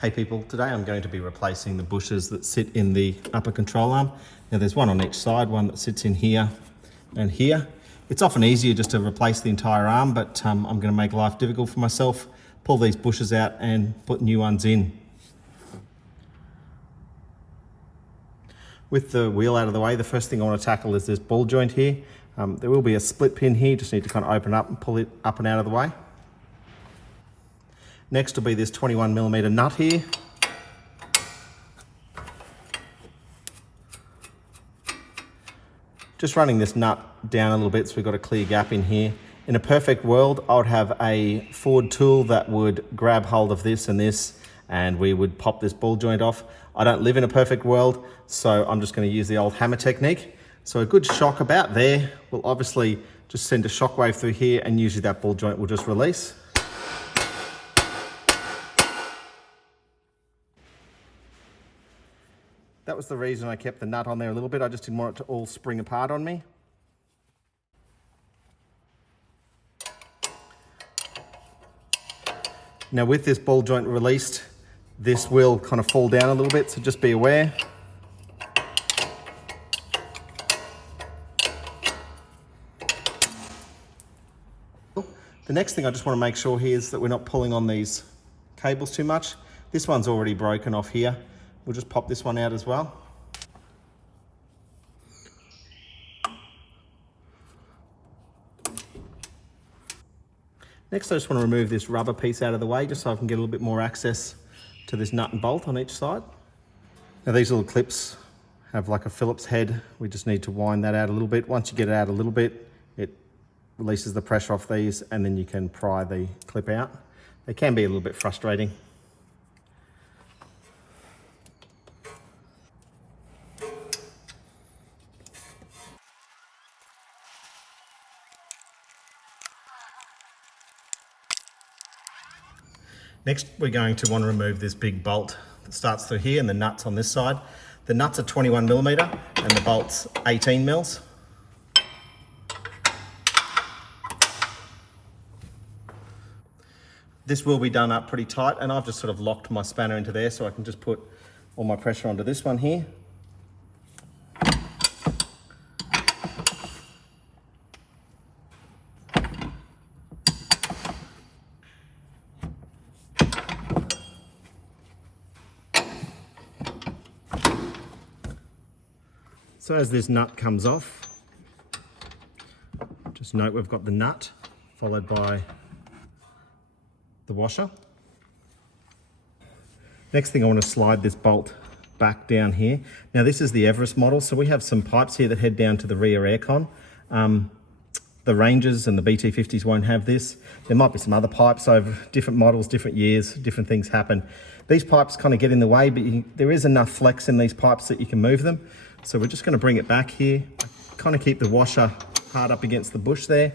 Hey people, today I'm going to be replacing the bushes that sit in the upper control arm. Now there's one on each side, one that sits in here and here. It's often easier just to replace the entire arm, but I'm going to make life difficult for myself, pull these bushes out and put new ones in. With the wheel out of the way, the first thing I want to tackle is this ball joint here. There will be a split pin here, just need to kind of open up and pull it up and out of the way. Next will be this 21mm nut here. Just running this nut down a little bit so we've got a clear gap in here. In a perfect world, I would have a Ford tool that would grab hold of this and we would pop this ball joint off. I don't live in a perfect world, so I'm just going to use the old hammer technique. So a good shock about there will obviously just send a shock wave through here, and usually that ball joint will just release. That was the reason I kept the nut on there a little bit. I just didn't want it to all spring apart on me. Now with this ball joint released, this will kind of fall down a little bit, so just be aware. The next thing I just want to make sure here is that we're not pulling on these cables too much. This one's already broken off here. We'll just pop this one out as well. Next, I just want to remove this rubber piece out of the way just so I can get a little bit more access to this nut and bolt on each side. Now these little clips have like a Phillips head. We just need to wind that out a little bit. Once you get it out a little bit, it releases the pressure off these, and then you can pry the clip out. They can be a little bit frustrating. Next, we're going to want to remove this big bolt that starts through here and the nuts on this side. The nuts are 21mm and the bolt's 18mm. This will be done up pretty tight, and I've just sort of locked my spanner into there so I can just put all my pressure onto this one here. So as this nut comes off, just note we've got the nut followed by the washer. Next thing, I want to slide this bolt back down here. Now this is the Everest model, so we have some pipes here that head down to the rear aircon. The Rangers and the BT50s won't have this. There might be some other pipes over different models, different years, different things happen. These pipes kind of get in the way, but there is enough flex in these pipes that you can move them. So we're just going to bring it back here, kind of keep the washer hard up against the bush there,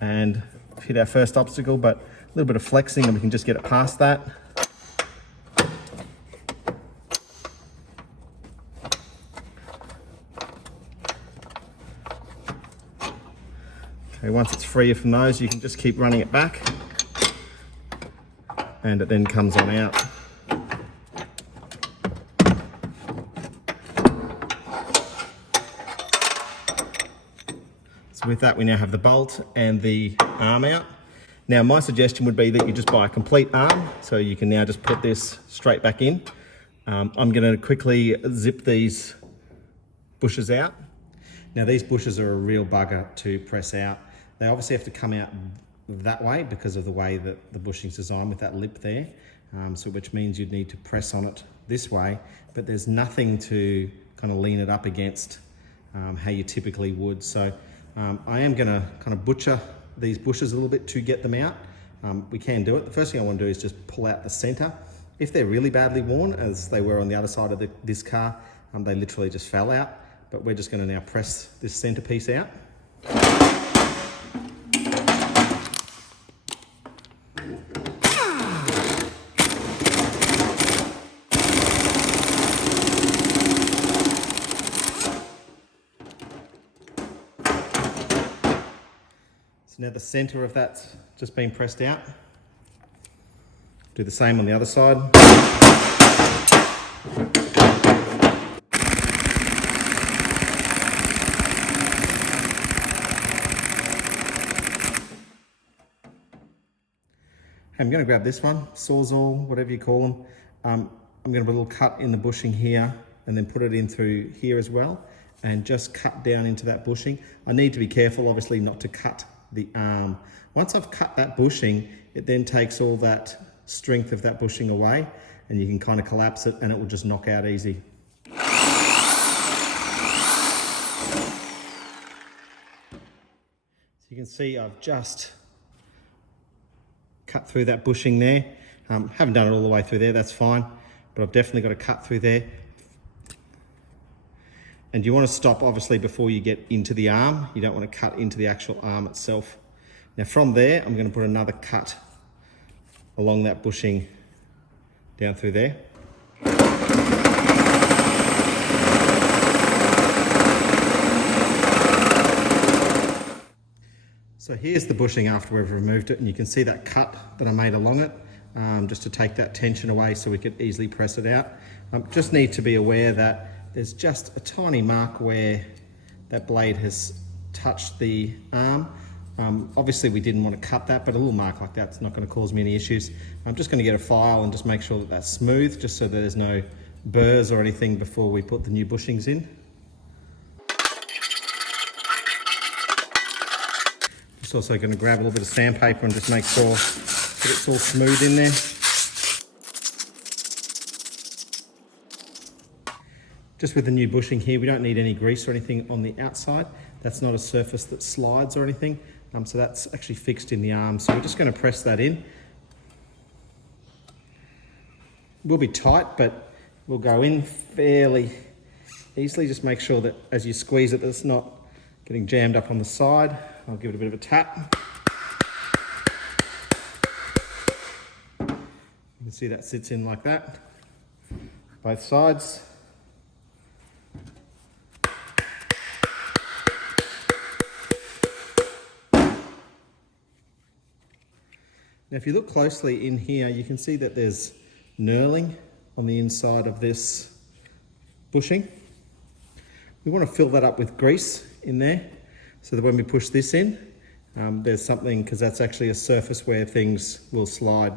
and hit our first obstacle, but a little bit of flexing and we can just get it past that. Okay, once it's free from those, you can just keep running it back, and it then comes on out. So with that, we now have the bolt and the arm out. Now my suggestion would be that you just buy a complete arm, so you can now just put this straight back in. I'm going to quickly zip these bushes out. Now these bushes are a real bugger to press out. They obviously have to come out that way because of the way that the bushing's designed with that lip there, so which means you'd need to press on it this way, but there's nothing to kind of lean it up against how you typically would. So I am going to kind of butcher these bushes a little bit to get them out. We can do it. The first thing I want to do is just pull out the center. If they're really badly worn, as they were on the other side of this car, they literally just fell out. But we're just going to now press this center piece out. So now the center of that's just been pressed out. Do the same on the other side. I'm going to grab this one, Sawzall, whatever you call them. I'm going to put a little cut in the bushing here and then put it in through here as well and just cut down into that bushing. I need to be careful, obviously, not to cut the arm. Once I've cut that bushing, it then takes all that strength of that bushing away and you can kind of collapse it and it will just knock out easy. So you can see I've just cut through that bushing there. Haven't done it all the way through there, that's fine, but I've definitely got to cut through there. And you want to stop obviously before you get into the arm. You don't want to cut into the actual arm itself. Now from there, I'm going to put another cut along that bushing down through there. So here's the bushing after we've removed it, and you can see that cut that I made along it, just to take that tension away so we could easily press it out. Just need to be aware that there's just a tiny mark where that blade has touched the arm. Obviously we didn't want to cut that, but a little mark like that's not going to cause me any issues. I'm just going to get a file and just make sure that that's smooth, just so that there's no burrs or anything before we put the new bushings in. Just also going to grab a little bit of sandpaper and just make sure that it's all smooth in there. Just with the new bushing here, we don't need any grease or anything on the outside. That's not a surface that slides or anything. So that's actually fixed in the arm. So we're just going to press that in. Will be tight, but we'll go in fairly easily. Just make sure that as you squeeze it, that it's not getting jammed up on the side. I'll give it a bit of a tap. You can see that sits in like that, both sides. Now, if you look closely in here, you can see that there's knurling on the inside of this bushing. We want to fill that up with grease in there so that when we push this in, there's something, because that's actually a surface where things will slide.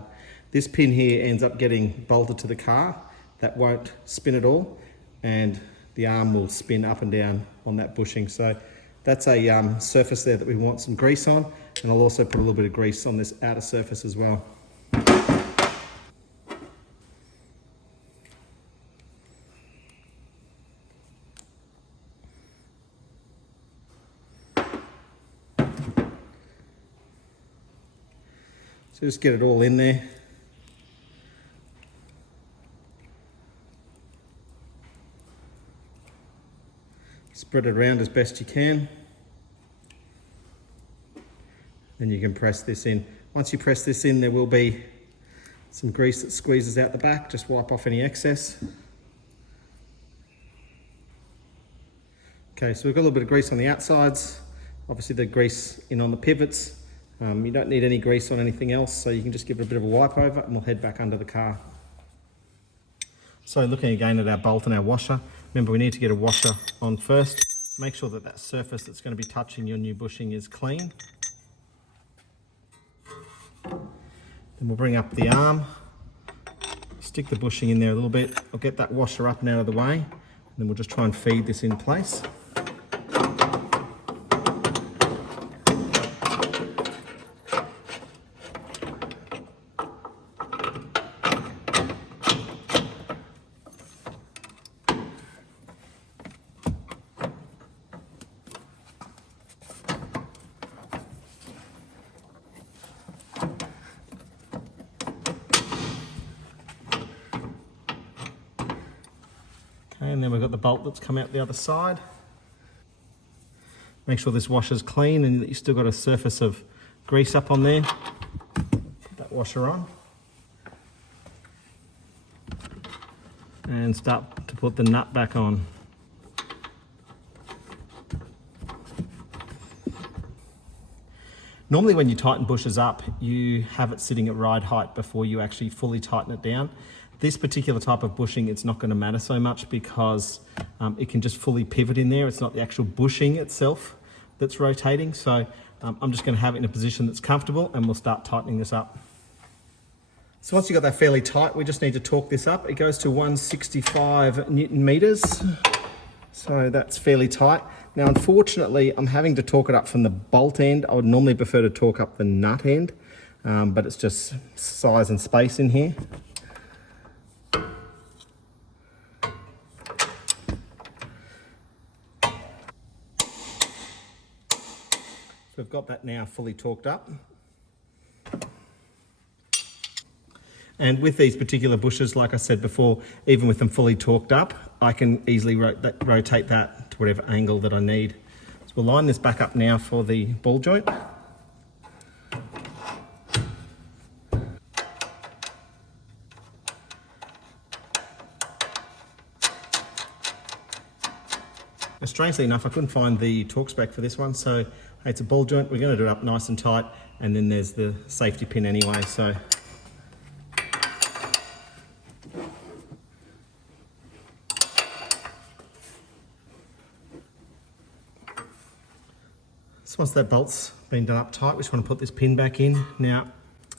This pin here ends up getting bolted to the car. That won't spin at all, and the arm will spin up and down on that bushing. So that's a surface there that we want some grease on, and I'll also put a little bit of grease on this outer surface as well. So just get it all in there. Spread it around as best you can. Then you can press this in. Once you press this in, there will be some grease that squeezes out the back. Just wipe off any excess. Okay, so we've got a little bit of grease on the outsides. Obviously the grease in on the pivots. You don't need any grease on anything else, so you can just give it a bit of a wipe over and we'll head back under the car. So looking again at our bolt and our washer, remember we need to get a washer on first. Make sure that that surface that's going to be touching your new bushing is clean. Then we'll bring up the arm, stick the bushing in there a little bit. I'll get that washer up and out of the way, and then we'll just try and feed this in place. And then we've got the bolt that's come out the other side. Make sure this washer's clean and that you've still got a surface of grease up on there. Put that washer on. And start to put the nut back on. Normally when you tighten bushes up, you have it sitting at ride height before you actually fully tighten it down. This particular type of bushing, it's not going to matter so much because it can just fully pivot in there. It's not the actual bushing itself that's rotating. So I'm just going to have it in a position that's comfortable, and we'll start tightening this up. So once you've got that fairly tight, we just need to torque this up. It goes to 165 Newton meters. So that's fairly tight. Now, unfortunately, I'm having to torque it up from the bolt end. I would normally prefer to torque up the nut end, but it's just size and space in here. So we've got that now fully torqued up. And with these particular bushes, like I said before, even with them fully torqued up, I can easily rotate that to whatever angle that I need. So we'll line this back up now for the ball joint. Now, strangely enough, I couldn't find the torque spec for this one, so hey, it's a ball joint. We're going to do it up nice and tight, and then there's the safety pin anyway. So once that bolt's been done up tight, we just want to put this pin back in. Now,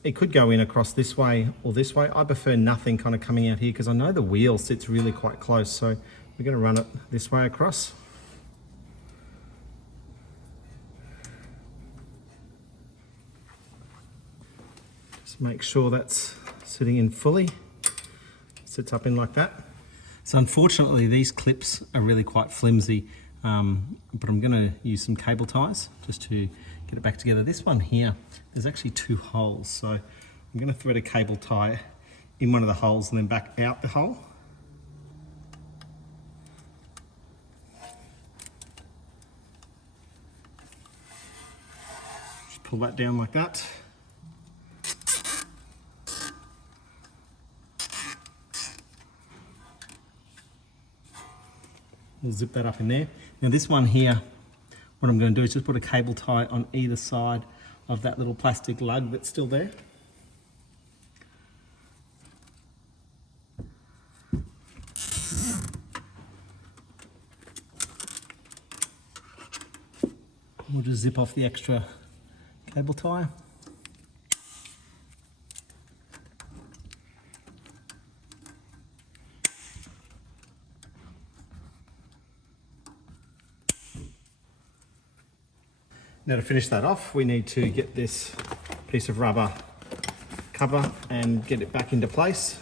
it could go in across this way or this way. I prefer nothing kind of coming out here because I know the wheel sits really quite close. So we're going to run it this way across. Just make sure that's sitting in fully. Sits up in like that. So unfortunately, these clips are really quite flimsy. But I'm going to use some cable ties just to get it back together. This one here, there's actually 2 holes, so I'm going to thread a cable tie in one of the holes and then back out the hole. Just pull that down like that. We'll zip that up in there. Now this one here, what I'm going to do is just put a cable tie on either side of that little plastic lug that's still there. We'll just zip off the extra cable tie. Now to finish that off, we need to get this piece of rubber cover and get it back into place.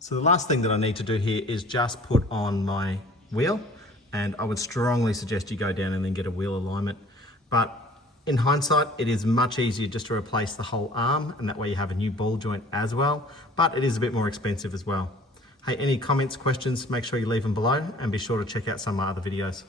So the last thing that I need to do here is just put on my wheel, and I would strongly suggest you go down and then get a wheel alignment. But in hindsight, it is much easier just to replace the whole arm, and that way you have a new ball joint as well, but it is a bit more expensive as well. Hey, any comments, questions, make sure you leave them below, and be sure to check out some of my other videos.